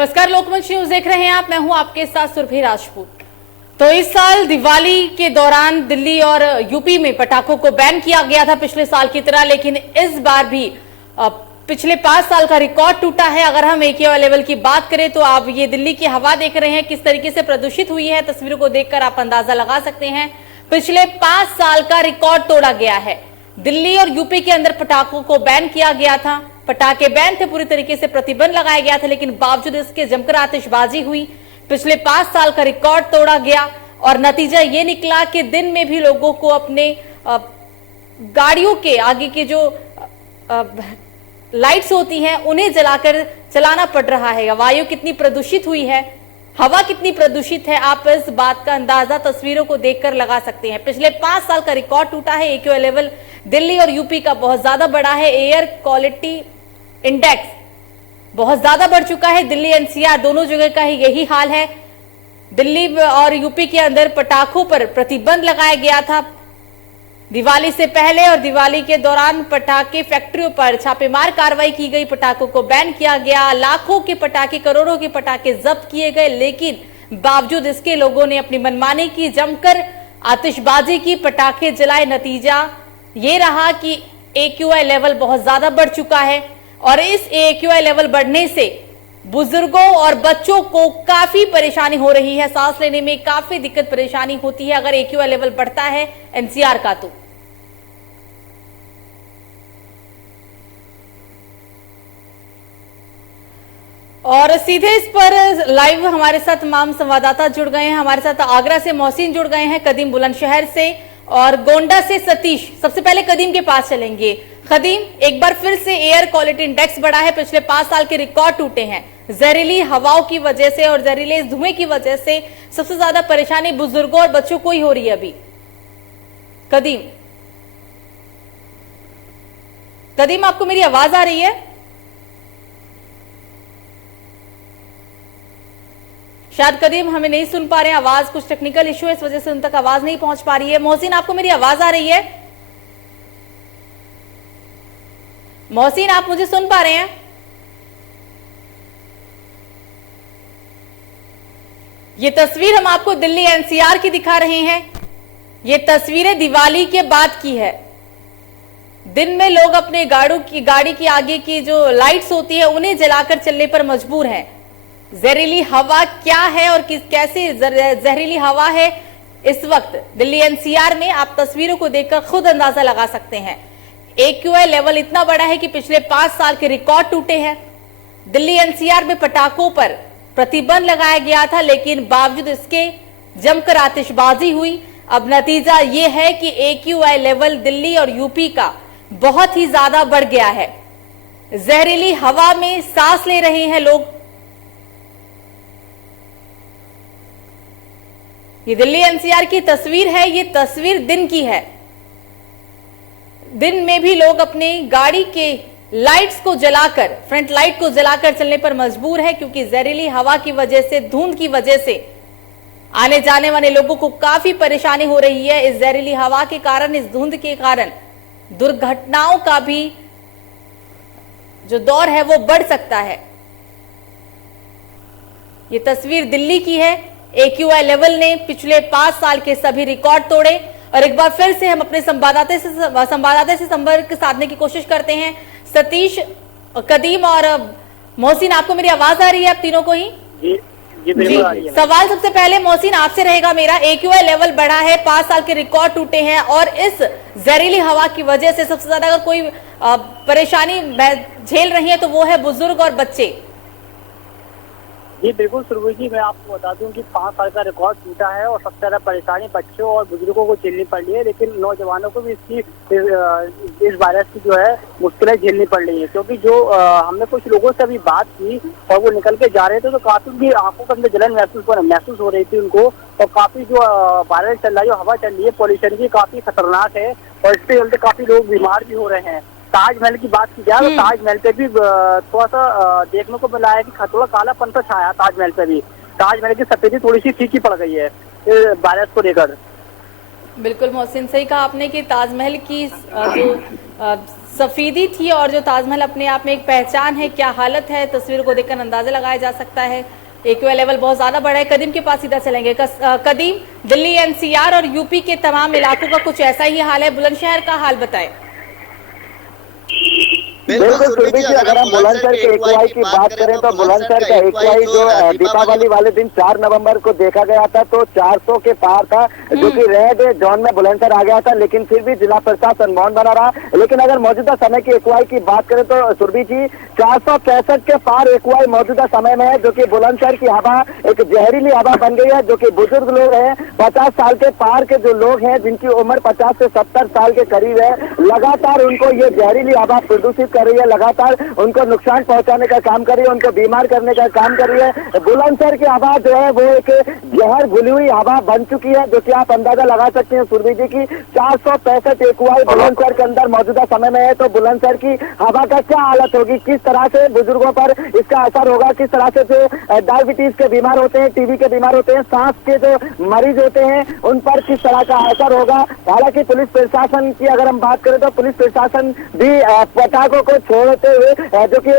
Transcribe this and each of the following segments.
नमस्कार, लोकमंच न्यूज देख रहे हैं आप। मैं हूं आपके साथ सुरभि राजपूत। तो इस साल दिवाली के दौरान दिल्ली और यूपी में पटाखों को बैन किया गया था पिछले साल की तरह, लेकिन इस बार भी पिछले 5 साल का रिकॉर्ड टूटा है। अगर हम AQI लेवल की बात करें तो आप ये दिल्ली की हवा देख रहे हैं किस तरीके से प्रदूषित हुई है। तस्वीरों को देखकर आप अंदाजा लगा सकते हैं। पिछले 5 साल का रिकॉर्ड तोड़ा गया है। दिल्ली और यूपी के अंदर पटाखों को बैन किया गया था। पटाखे बैन थे, पूरी तरीके से प्रतिबंध लगाया गया था, लेकिन बावजूद इसके जमकर आतिशबाजी हुई। पिछले 5 साल का रिकॉर्ड तोड़ा गया और नतीजा ये निकला कि दिन में भी लोगों को अपने गाड़ियों के आगे के जो लाइट्स होती हैं उन्हें जलाकर चलाना पड़ रहा है। वायु कितनी प्रदूषित हुई है, हवा कितनी प्रदूषित है, आप इस बात का अंदाजा तस्वीरों को देखकर लगा सकते हैं। पिछले 5 साल का रिकॉर्ड टूटा है। AQI लेवल दिल्ली और यूपी का बहुत ज्यादा बढ़ा है। एयर क्वालिटी इंडेक्स बहुत ज्यादा बढ़ चुका है। दिल्ली NCR दोनों जगह का ही यही हाल है। दिल्ली और यूपी के अंदर पटाखों पर प्रतिबंध लगाया गया था। दिवाली से पहले और दिवाली के दौरान पटाखे फैक्ट्रियों पर छापेमार कार्रवाई की गई, पटाखों को बैन किया गया। लाखों के पटाखे, करोड़ों के पटाखे जब्त किए गए, लेकिन बावजूद इसके लोगों ने अपनी मनमानी की, जमकर आतिशबाजी की, पटाखे जलाए। नतीजा ये रहा कि AQI लेवल बहुत ज्यादा बढ़ चुका है और इस AQI लेवल बढ़ने से बुजुर्गों और बच्चों को काफी परेशानी हो रही है। सांस लेने में काफी दिक्कत परेशानी होती है अगर AQI लेवल बढ़ता है NCR का। तो और सीधे इस पर लाइव हमारे साथ तमाम संवाददाता जुड़ गए हैं। हमारे साथ आगरा से मोहसिन जुड़ गए हैं, कदीम बुलंदशहर से और गोंडा से सतीश। सबसे पहले कदीम के पास चलेंगे। कदीम, एक बार फिर से एयर क्वालिटी इंडेक्स बढ़ा है, पिछले 5 साल के रिकॉर्ड टूटे हैं। जहरीली हवाओं की वजह से और जहरीले धुएं की वजह से सबसे ज्यादा परेशानी बुजुर्गों और बच्चों को ही हो रही है अभी। कदीम, आपको मेरी आवाज आ रही है? शायद कदीम हमें नहीं सुन पा रहे हैं, आवाज कुछ टेक्निकल इश्यू है, इस वजह से उन तक आवाज नहीं पहुंच पा रही है। मोहसिन, आपको मेरी आवाज आ रही है? मोहसिन, आप मुझे सुन पा रहे हैं? ये तस्वीर हम आपको दिल्ली NCR की दिखा रहे हैं। ये तस्वीरें दिवाली के बाद की है। दिन में लोग अपने गाड़ी की आगे की जो लाइट्स होती है उन्हें जलाकर चलने पर मजबूर हैं। जहरीली हवा क्या है और कैसी जहरीली हवा है इस वक्त दिल्ली NCR में, आप तस्वीरों को देखकर खुद अंदाजा लगा सकते हैं। AQI लेवल इतना बड़ा है कि पिछले 5 साल के रिकॉर्ड टूटे हैं। दिल्ली NCR में पटाखों पर प्रतिबंध लगाया गया था, लेकिन बावजूद इसके जमकर आतिशबाजी हुई। अब नतीजा यह है कि AQI लेवल दिल्ली और यूपी का बहुत ही ज्यादा बढ़ गया है। जहरीली हवा में सांस ले रहे हैं लोग। ये दिल्ली NCR की तस्वीर है, ये तस्वीर दिन की है। दिन में भी लोग अपनी गाड़ी के लाइट्स को जलाकर, फ्रंट लाइट को जलाकर चलने पर मजबूर है, क्योंकि जहरीली हवा की वजह से, धुंध की वजह से आने जाने वाले लोगों को काफी परेशानी हो रही है। इस जहरीली हवा के कारण, इस धुंध के कारण दुर्घटनाओं का भी जो दौर है वो बढ़ सकता है। ये तस्वीर दिल्ली की है। AQI लेवल ने पिछले 5 साल के सभी रिकॉर्ड तोड़े। और एक बार फिर से हम अपने संवाददाता से संपर्क साधने की कोशिश करते हैं। सतीश, कदीम और मोहसिन, आपको मेरी आवाज आ रही है आप तीनों को ही? जी, सवाल सबसे पहले मोहसिन आपसे रहेगा मेरा। AQI लेवल बढ़ा है, 5 साल के रिकॉर्ड टूटे हैं और इस जहरीली हवा की वजह से सबसे ज्यादा अगर कोई परेशानी झेल रही है तो वो है बुजुर्ग और बच्चे। जी बिल्कुल सुरभि जी, मैं आपको बता दूं कि 5 साल का रिकॉर्ड टूटा है और सबसे ज्यादा परेशानी बच्चों और बुजुर्गों को झेलनी पड़ रही है, लेकिन नौजवानों को भी इस वायरस की जो है मुश्किलें झेलनी पड़ रही है। क्योंकि जो हमने कुछ लोगों से अभी बात की और वो निकल के जा रहे थे तो काफी उनकी आंखों के अंदर जलन महसूस हो रही थी उनको। और काफी जो वायरस चल रहा है, जो हवा चल रही है पोल्यूशन की, काफी खतरनाक है और इसके चलते काफी लोग बीमार भी हो रहे हैं। ताजमहल की बात की जाए तो ताजमहल पे भी थोड़ा सा देखने को मिला है कि थोड़ा कालापन सा छाया ताजमहल पे भी। ताजमहल की सफेदी थोड़ी सी फीकी पड़ गई है वायरस को लेकर। बिल्कुल मोहसिन, सही कहा आपने कि ताजमहल की जो सफेदी थी और जो ताजमहल अपने आप में एक पहचान है, क्या हालत है, तस्वीरों को देखकर अंदाजा लगाया जा सकता है। एक्यूआई लेवल बहुत ज्यादा बढ़ा है। कदीम के पास सीधा चलेंगे। कदीम, दिल्ली एनसीआर और यूपी के तमाम इलाकों का कुछ ऐसा ही हाल है, बुलंदशहर का हाल बताएं। बिल्कुल सुरभि जी, अगर हम बुलंदशहर के एक्यूआई की बात करें तो बुलंदशहर का एक्यूआई जो दीपावली वाले दिन 4 नवंबर को देखा गया था तो 400 के पार था, जो कि रेड जोन में बुलंदशहर आ गया था, लेकिन फिर भी जिला प्रशासन मौन बना रहा। लेकिन अगर मौजूदा समय की एक्यूआई की बात करें तो सुरभि जी 465 के पार एक्यूआई मौजूदा समय में है, जो कि बुलंदशहर की हवा एक जहरीली हवा बन गई है। जो कि बुजुर्ग लोग हैं, 50 साल के पार के जो लोग हैं जिनकी उम्र 50 से 70 साल के करीब है, लगातार उनको ये जहरीली हवा प्रदूषित कर रही है, लगातार उनको नुकसान पहुंचाने का काम कर रही है, उनको बीमार करने का काम कर रही है। बुलंदशहर की हवा जो है वो एक जहर घुली हुई हवा बन चुकी है, जो कि आप अंदाजा लगा सकते हैं सुरभि जी की 465 एक्यूआई बुलंदशहर के अंदर मौजूदा समय में है। तो बुलंदशहर की हवा का क्या हालत होगी, किस तरह से बुजुर्गों पर इसका असर होगा, किस तरह से जो डायबिटीज के बीमार होते हैं, टीबी के बीमार होते हैं, सांस के जो मरीज होते हैं, उन पर किस तरह का असर होगा। हालांकि पुलिस प्रशासन की अगर हम बात करें तो पुलिस प्रशासन भी पटाखों को छोड़ते हुए जो कि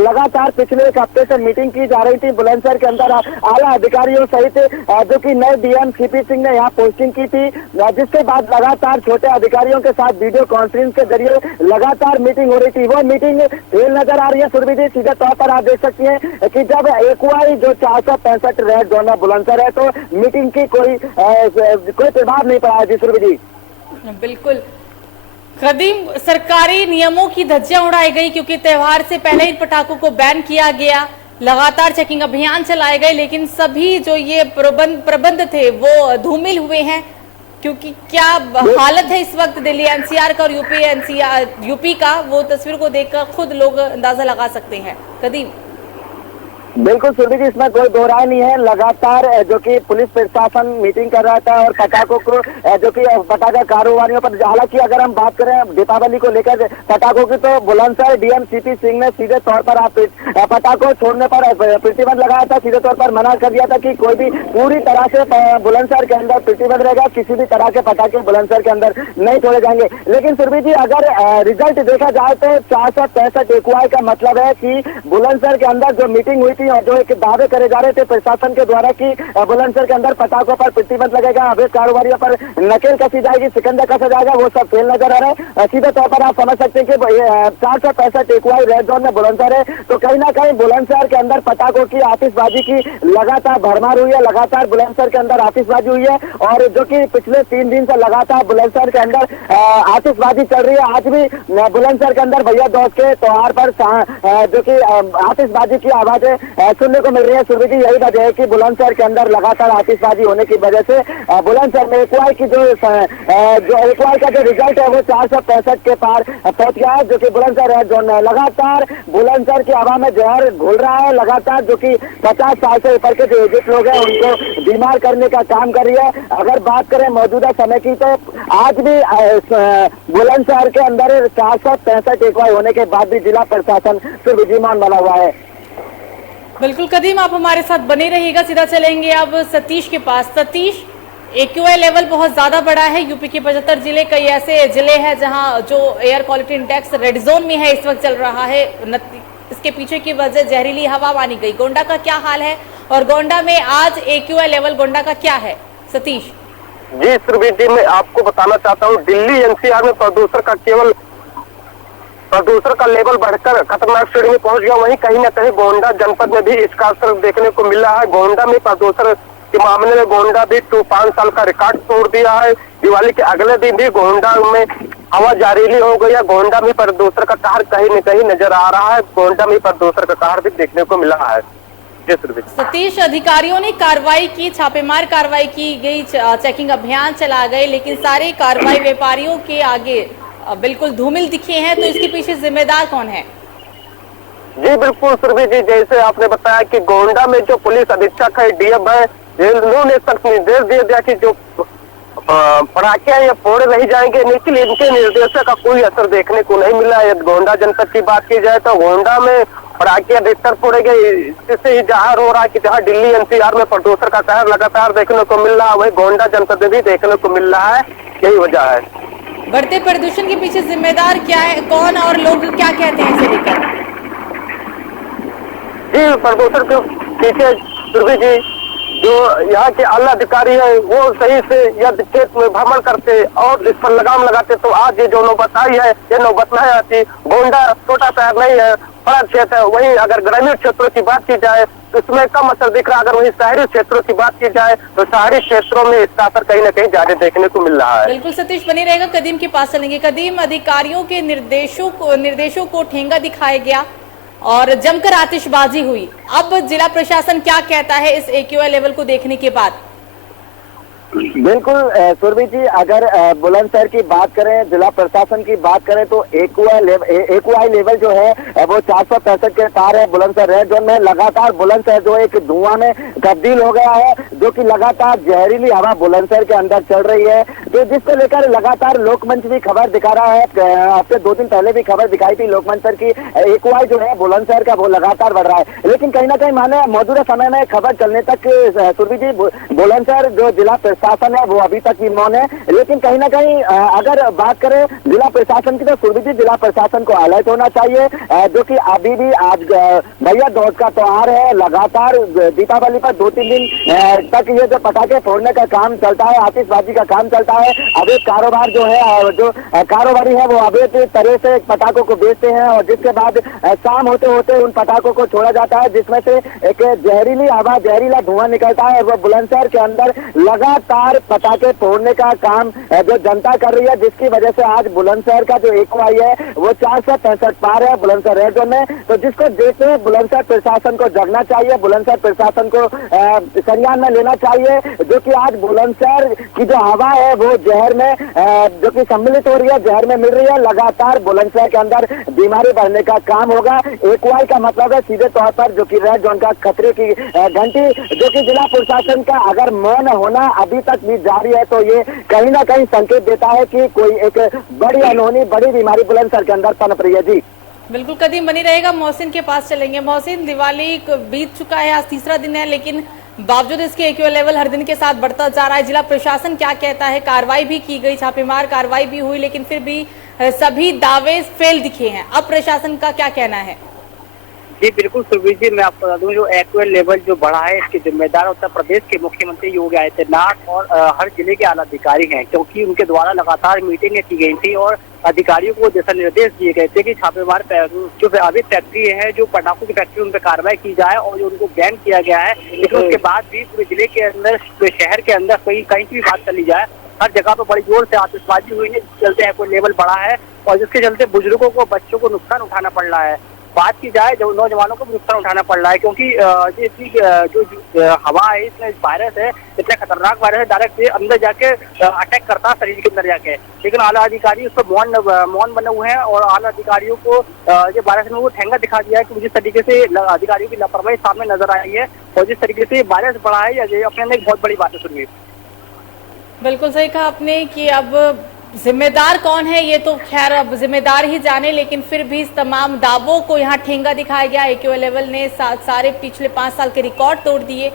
लगातार पिछले एक हफ्ते से मीटिंग की जा रही थी बुलंदशहर के अंदर आला अधिकारियों सहित, जो कि नए डीएम सीपी सिंह ने यहाँ पोस्टिंग की थी, जिसके बाद लगातार छोटे अधिकारियों के साथ वीडियो कॉन्फ्रेंस के जरिए लगातार मीटिंग हो रही थी। वो मीटिंग फेल नजर आ रही है सुरभि जी। सीधे तौर पर आप देख सकती हैं कि जब एक्यूआई जो 465 रेड जोन में बुलंदशहर है तो मीटिंग की कोई प्रभाव नहीं पड़ा है जी सुरभि जी। बिल्कुल कदीम, सरकारी नियमों की धज्जियां उड़ाई गई क्योंकि त्योहार से पहले ही पटाखों को बैन किया गया, लगातार चेकिंग अभियान चलाए गए, लेकिन सभी जो ये प्रबंध थे वो धूमिल हुए हैं। क्योंकि क्या हालत है इस वक्त दिल्ली एनसीआर का और यूपी का, वो तस्वीर को देखकर खुद लोग अंदाजा लगा सकते हैं। कदीम, बिल्कुल सुरभि जी, इसमें कोई दो राय नहीं है। लगातार जो कि पुलिस प्रशासन मीटिंग कर रहा था और पटाखों को जो कि पटाखा कारोबारियों पर, हालांकि अगर हम बात करें दीपावली को लेकर पटाखों की तो बुलंदशहर डीएम सीपी सिंह ने सीधे तौर पर आप पटाखों छोड़ने पर प्रतिबंध लगाया था, सीधे तौर पर मना कर दिया था कि कोई भी पूरी तरह से बुलंदशहर के अंदर प्रतिबंध रहेगा, किसी भी तरह के पटाखे बुलंदशहर के अंदर नहीं छोड़े जाएंगे। लेकिन सुरभि जी, अगर रिजल्ट देखा जाए तो 465 एक्यूआई का मतलब है कि बुलंदशहर के अंदर जो मीटिंग हुई थी और जो एक दावे करे जा रहे थे प्रशासन के द्वारा कि बुलंदशहर के अंदर पटाखों पर प्रतिबंध लगेगा, अवैध कारोबारियों पर नकेल कसी जाएगी, सिकंजा कसा जाएगा, वो सब फेल नजर आ रहा है। सीधे तौर पर आप समझ सकते हैं कि 465 एक्यूआई रेड जोन में बुलंदशहर है, तो कहीं ना कहीं बुलंदशहर के अंदर पटाखों की आतिशबाजी की लगातार भरमार हुई है, लगातार बुलंदशहर के अंदर आतिशबाजी हुई है। और जो कि पिछले 3 दिन से लगातार बुलंदशहर के अंदर आतिशबाजी चल रही है। आज भी बुलंदशहर के अंदर भैया दूज के त्योहार पर जो कि आतिशबाजी की आवाजें सुनने को मिल रही है सुरभि जी। यही वजह है कि बुलंदशहर के अंदर लगातार आतिशबाजी होने की वजह से बुलंदशहर में एक्यूआई की जो एक्यूआई का जो रिजल्ट है वो 465 के पार पहुंच गया है, जो कि बुलंदशहर रेड जोन में लगातार बुलंदशहर की हवा में जहर घुल रहा है, लगातार जो कि 50 साल से ऊपर के जो एजेड लोग हैं उनको बीमार करने का काम कर रही है। अगर बात करें मौजूदा समय की तो आज भी बुलंदशहर के अंदर 465 एक्यूआई होने के बाद भी जिला प्रशासन सुविधिमान बना हुआ है। बिल्कुल कदीम, आप हमारे साथ बने रहिएगा। सीधा चलेंगे अब सतीश के पास। सतीश, एक्यूआई लेवल बहुत ज्यादा बड़ा है। यूपी के 75 जिले, कई ऐसे जिले हैं जहां जो air quality index red zone में है, इस वक्त चल रहा है। इसके पीछे की वजह जहरीली हवा मानी गई। गोंडा का क्या हाल है और गोंडा में आज एक्यूआई लेवल गोंडा का क्या है? सतीश जी सुरभि जी, मैं आपको बताना चाहता हूँ दिल्ली एनसीआर में प्रदूषण का लेवल बढ़कर खतरनाक श्रेणी में पहुंच गया। वहीं कहीं न कहीं गोंडा जनपद में भी इसका असर देखने को मिल रहा है। गोंडा में प्रदूषण के मामले में गोंडा भी 5 साल का रिकॉर्ड तोड़ दिया है। दिवाली के अगले दिन भी गोंडा में हवा जहरीली हो गई है। गोंडा में प्रदूषण का कहर कहीं न कहीं नजर आ रहा है। गोंडा में प्रदूषण का कहर भी देखने को मिला है। सतीश, अधिकारियों ने कार्रवाई की, छापेमार कार्रवाई की गई, चेकिंग अभियान चला गए, लेकिन सारे कार्रवाई व्यापारियों के आगे बिल्कुल धूमिल दिखे हैं। तो इसके पीछे जिम्मेदार कौन है? जी बिल्कुल सुरभि जी, जैसे आपने बताया कि गोंडा में जो पुलिस अधीक्षक है, डीएम है, इन्होंने सख्त निर्देश दे दिया कि जो पटाखे ये फोड़े नहीं जाएंगे, लेकिन इनके निर्देशों का कोई असर देखने को नहीं मिला है। गोंडा जनपद की बात की जाए तो गोंडा में पटाखे अधिकतर फोड़े गए। इससे ही जाहिर हो रहा है कि जहाँ दिल्ली एनसीआर में प्रदूषण का कहर लगातार देखने को मिल रहा है, वही गोंडा जनपद में भी देखने को मिल रहा है। यही वजह है। बढ़ते प्रदूषण के पीछे जिम्मेदार क्या है, कौन और लोग क्या कहते हैं इसे लेकर? जी, प्रदूषण के पीछे सुरभि जी जो यहाँ के आला अधिकारी है वो सही से यह खेत में भ्रमण करते और इस पर लगाम लगाते तो आज ये जो नौबत आई है ये नौबत नहीं आती। गोंडा छोटा शहर नहीं है, बड़ा क्षेत्र है। वहीं अगर ग्रामीण क्षेत्रों की बात की जाए तो इसमें कम असर दिख रहा है। अगर वहीं शहरी क्षेत्रों की बात की जाए तो शहरी क्षेत्रों में इसका असर कहीं न कहीं ज्यादा देखने को मिल रहा है। बिल्कुल सतीश, बनी रहेगा। कदीम के पास चलेंगे। कदीम, अधिकारियों के निर्देशों को ठेंगा दिखाया गया और जमकर आतिशबाजी हुई। अब जिला प्रशासन क्या कहता है इस AQI लेवल को देखने के बाद? बिल्कुल सुरभि जी, अगर बुलंदशहर की बात करें, जिला प्रशासन की बात करें तो AQI लेवल जो है वो 465 के पार है। बुलंदशहर रेड जोन में लगातार बुलंदशहर जो एक धुआं में तब्दील हो गया है, जो कि लगातार जहरीली हवा बुलंदशहर के अंदर चल रही है। तो जिसको लेकर लगातार लोकमंच भी खबर दिखा रहा है। हफ्ते 2 दिन पहले भी खबर दिखाई थी लोकमंच पर की AQI जो है बुलंदशहर का वो लगातार बढ़ रहा है। लेकिन कहीं ना कहीं माने मौजूदा समय में खबर चलने तक सुरभि जी बुलंदशहर जो जिला प्रशासन है वो अभी तक ही मौन है। लेकिन कहीं ना कहीं अगर बात करें जिला प्रशासन की तो सुरभि जी जिला प्रशासन को अलर्ट होना चाहिए, जो कि अभी भी आज भैया दूज का त्योहार है। लगातार दीपावली पर 2-3 दिन तक ये जो पटाखे फोड़ने का काम चलता है, आतिशबाजी का काम चलता है। अवैध कारोबार जो है, जो कारोबारी है वो अवैध तरह से पटाखों को बेचते हैं और जिसके बाद शाम होते होते उन पटाखों को छोड़ा जाता है, जिसमें से एक जहरीली हवा, जहरीला धुआं निकलता है। वो बुलंदशहर के अंदर लगातार पटाखे फोड़ने का काम जो जनता कर रही है, जिसकी वजह से आज बुलंदशहर का जो AQI है वो 465 पार है बुलंदशहर रेड जोन में। तो जिसको देखते हुए बुलंदशहर प्रशासन को जगना चाहिए, बुलंदशहर प्रशासन को संज्ञान में लेना चाहिए, जो कि आज बुलंदशहर की जो हवा है वो जहर में जो कि सम्मिलित हो रही है, जहर में मिल रही है। लगातार बुलंदशहर के अंदर बीमारी बढ़ने का काम होगा। AQI का मतलब है सीधे तौर पर जो कि रेड जोन का खतरे की घंटी, जो कि जिला प्रशासन का अगर मौन होना अभी तक भी जारी है तो ये कहीं ना कहीं संकेत देता है कि कोई एक बड़ी अनहोनी, बड़ी बीमारी बुलंदशहर के अंदर पनप रही है। जी बिल्कुल कदीम, बनी रहेगा। मोहसिन के पास चलेंगे। मोहसिन, दिवाली बीत चुका है, आज तीसरा दिन है, लेकिन बावजूद इसके AQI लेवल हर दिन के साथ बढ़ता जा रहा है। जिला प्रशासन क्या कहता है? कार्रवाई भी की गई, छापेमार कार्रवाई भी हुई, लेकिन फिर भी सभी दावे फेल दिखे हैं। अब प्रशासन का क्या कहना है? जी बिल्कुल सुरभि जी, मैं आपको बता दूं जो AQI लेवल जो बढ़ा है इसके जिम्मेदार उत्तर प्रदेश के मुख्यमंत्री योगी आदित्यनाथ और हर जिले के आला अधिकारी हैं, क्योंकि उनके द्वारा लगातार मीटिंगें की गई थी और अधिकारियों को दिशा निर्देश दिए गए थे कि छापेमार जो अवैध फैक्ट्री है, जो पटाखों की फैक्ट्री, उन पर कार्रवाई की जाए और जो उनको बैन किया गया है। लेकिन उसके बाद भी पूरे जिले के अंदर, पूरे शहर के अंदर कहीं भी बात कर ली जाए, हर जगह पर बड़ी जोर से आतिशबाजी हुई है, जिसके चलते AQI लेवल बढ़ा है और जिसके चलते बुजुर्गों को, बच्चों को नुकसान उठाना पड़ रहा है। बात की जाए जो नौजवानों को भी नुकसान उठाना पड़ रहा है, क्योंकि जो हवा है, इसमें वायरस है, इतना खतरनाक वायरस है, डायरेक्ट अंदर जाके अटैक करता है शरीर के अंदर जाके। लेकिन आला अधिकारी उस पर मौन बने हुए हैं और आला अधिकारियों को जो वायरस में वो ठेंगा दिखा दिया है कि जिस तरीके से अधिकारियों की लापरवाही सामने नजर आई है और जिस तरीके से वायरस बढ़ा है, ये अपने अंदर एक बहुत बड़ी बात है। सुनिए, बिल्कुल सही कहा आपने कि अब जिम्मेदार कौन है ये तो खैर अब जिम्मेदार ही जाने, लेकिन फिर भी इस तमाम दावों को यहाँ ठेंगा दिखाया गया। AQI लेवल ने सारे पिछले 5 साल के रिकॉर्ड तोड़ दिए।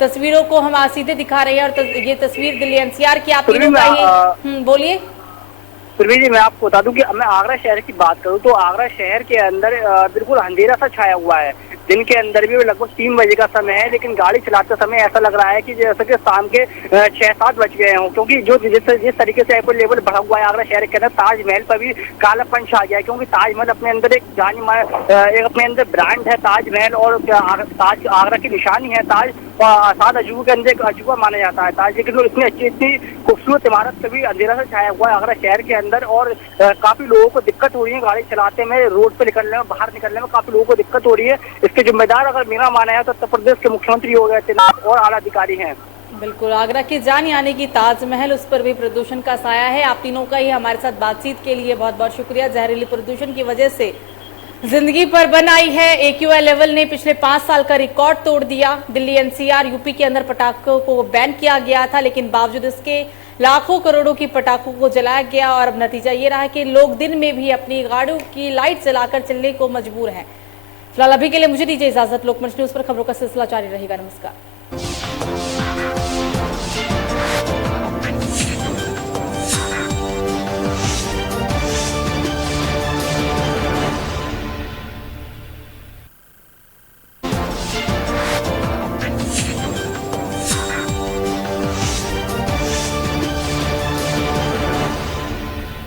तस्वीरों को हम सीधे दिखा रहे हैं और ये तस्वीर दिल्ली NCR की आप तीनों का ही। बोलिए सुरभि जी, मैं आपको बता दूं कि मैं आगरा शहर की बात करूं तो आगरा शहर के अंदर बिल्कुल अंधेरा सा छाया हुआ है। दिन के अंदर भी लगभग 3 बजे का समय है, लेकिन गाड़ी चलाते समय ऐसा लग रहा है कि जैसे कि शाम के 6-7 बज गए हों, क्योंकि जिस तरीके से AQI लेवल बढ़ा हुआ है आगरा शहर के अंदर, ताजमहल पर भी कालापन छा गया है। क्योंकि ताजमहल अपने अंदर एक अपने अंदर ब्रांड है ताजमहल, और ताज आगरा की निशानी है। ताज 7 अजूबों के अंदर एक अजूबा माना जाता है ताज, लेकिन इतनी खूबसूरत इमारत कभी अंधेरा से छाया हुआ है आगरा शहर के अंदर और काफी लोगों को दिक्कत हो रही है गाड़ी चलाते में, रोड पे निकलने में, बाहर निकलने में काफी लोगों को दिक्कत हो रही है। इसके जिम्मेदार अगर मेरा माना है तो उत्तर प्रदेश के मुख्यमंत्री योगी आदित्यनाथ और आला अधिकारी हैं। बिल्कुल, आगरा की जान यानी कि ताजमहल, उस पर भी प्रदूषण का साया है। आप तीनों का ही हमारे साथ बातचीत के लिए बहुत बहुत शुक्रिया। जहरीली प्रदूषण की वजह से जिंदगी पर बन आई है। AQI लेवल ने पिछले 5 साल का रिकॉर्ड तोड़ दिया। दिल्ली NCR यूपी के अंदर पटाखों को बैन किया गया था, लेकिन बावजूद इसके लाखों करोड़ों की पटाखों को जलाया गया और अब नतीजा ये रहा कि लोग दिन में भी अपनी गाड़ियों की लाइट जलाकर चलने को मजबूर हैं। फिलहाल अभी के लिए मुझे दीजिए इजाजत। लोकमंच न्यूज पर खबरों का सिलसिला जारी रहेगा। नमस्कार।